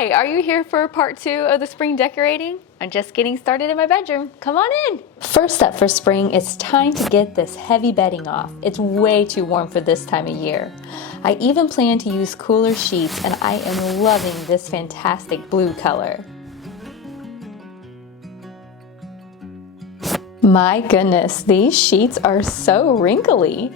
Hi, are you here for part 2 of the spring decorating? I'm just getting started in my bedroom. Come on in. First up for spring, it's time to get this heavy bedding off. It's way too warm for this time of year. I even plan to use cooler sheets, and I am loving this fantastic blue color. My goodness, these sheets are so wrinkly.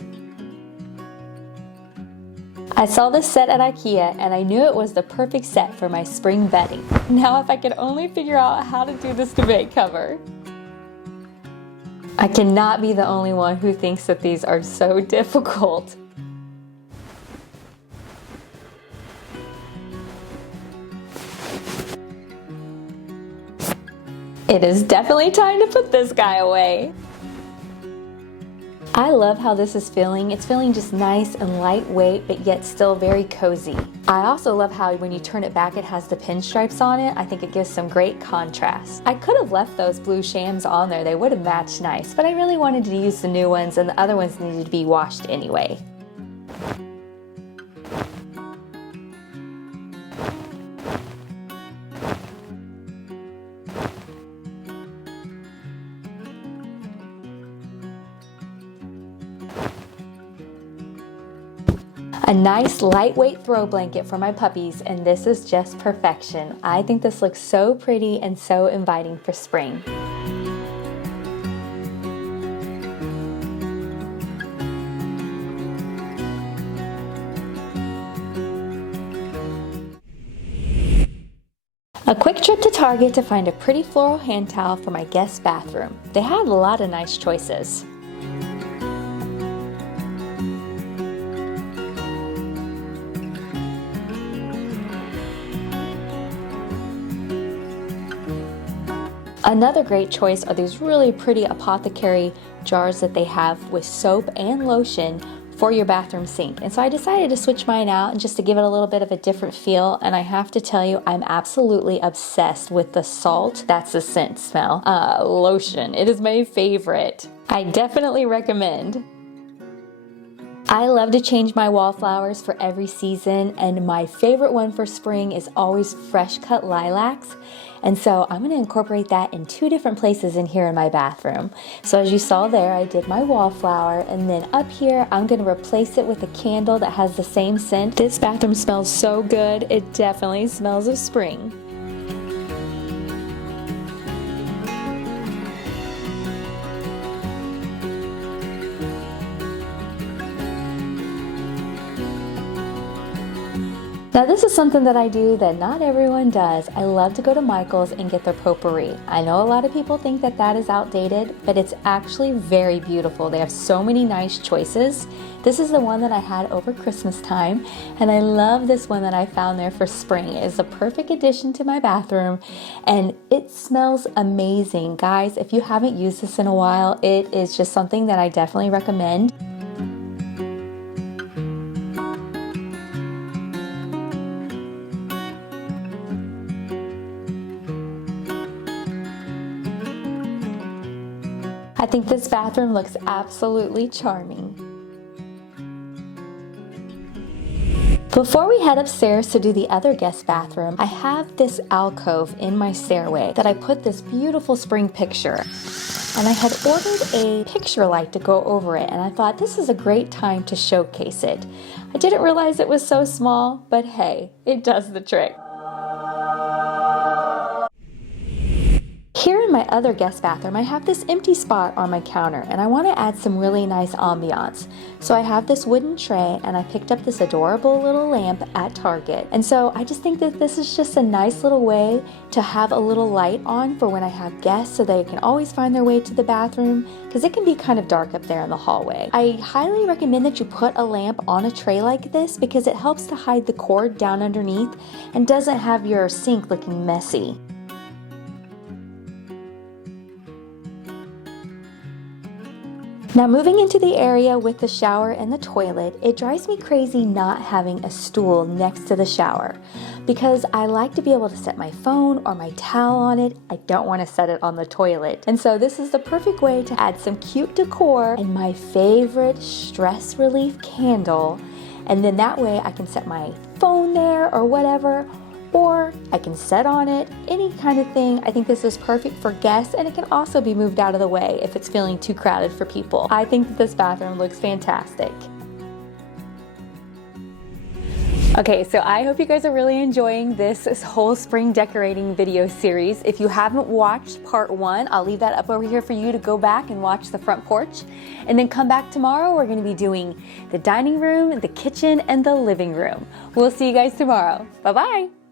I saw this set at IKEA and I knew it was the perfect set for my spring bedding. Now if I could only figure out how to do this duvet cover. I cannot be the only one who thinks that these are so difficult. It is definitely time to put this guy away. I love how this is feeling. It's feeling just nice and lightweight, but yet still very cozy. I also love how when you turn it back, it has the pinstripes on it. I think it gives some great contrast. I could have left those blue shams on there. They would have matched nice, but I really wanted to use the new ones, and the other ones needed to be washed anyway. A nice lightweight throw blanket for my puppies, and this is just perfection. I think this looks so pretty and so inviting for spring. A quick trip to Target to find a pretty floral hand towel for my guest bathroom. They had a lot of nice choices. Another great choice are these really pretty apothecary jars that they have with soap and lotion for your bathroom sink. And so I decided to switch mine out and just to give it a little bit of a different feel. And I have to tell you, I'm absolutely obsessed with the salt, that's the scent smell, lotion. It is my favorite. I definitely recommend. I love to change my wallflowers for every season, and my favorite one for spring is always fresh cut lilacs. And so I'm going to incorporate that in 2 different places in here in my bathroom. So as you saw there, I did my wallflower, and then up here I'm going to replace it with a candle that has the same scent. This bathroom smells so good. It definitely smells of spring. Now this is something that I do that not everyone does. I love to go to Michael's and get their potpourri. I know a lot of people think that that is outdated, but it's actually very beautiful. They have so many nice choices. This is the one that I had over Christmas time, and I love this one that I found there for spring. It is a perfect addition to my bathroom, and it smells amazing. Guys, if you haven't used this in a while, it is just something that I definitely recommend. I think this bathroom looks absolutely charming. Before we head upstairs to do the other guest bathroom, I have this alcove in my stairway that I put this beautiful spring picture. And I had ordered a picture light to go over it, and I thought this is a great time to showcase it. I didn't realize it was so small, but hey, it does the trick. Here in my other guest bathroom, I have this empty spot on my counter, and I want to add some really nice ambiance. So I have this wooden tray, and I picked up this adorable little lamp at Target. And so I just think that this is just a nice little way to have a little light on for when I have guests, so they can always find their way to the bathroom, because it can be kind of dark up there in the hallway. I highly recommend that you put a lamp on a tray like this, because it helps to hide the cord down underneath and doesn't have your sink looking messy. Now moving into the area with the shower and the toilet, it drives me crazy not having a stool next to the shower because I like to be able to set my phone or my towel on it. I don't want to set it on the toilet. And so this is the perfect way to add some cute decor and my favorite stress relief candle. And then that way I can set my phone there or whatever. or I can sit on it, any kind of thing. I think this is perfect for guests, and it can also be moved out of the way if it's feeling too crowded for people. I think that this bathroom looks fantastic. Okay, so I hope you guys are really enjoying this whole spring decorating video series. If you haven't watched part 1, I'll leave that up over here for you to go back and watch the front porch. And then come back tomorrow, we're gonna be doing the dining room, the kitchen, and the living room. We'll see you guys tomorrow. Bye-bye.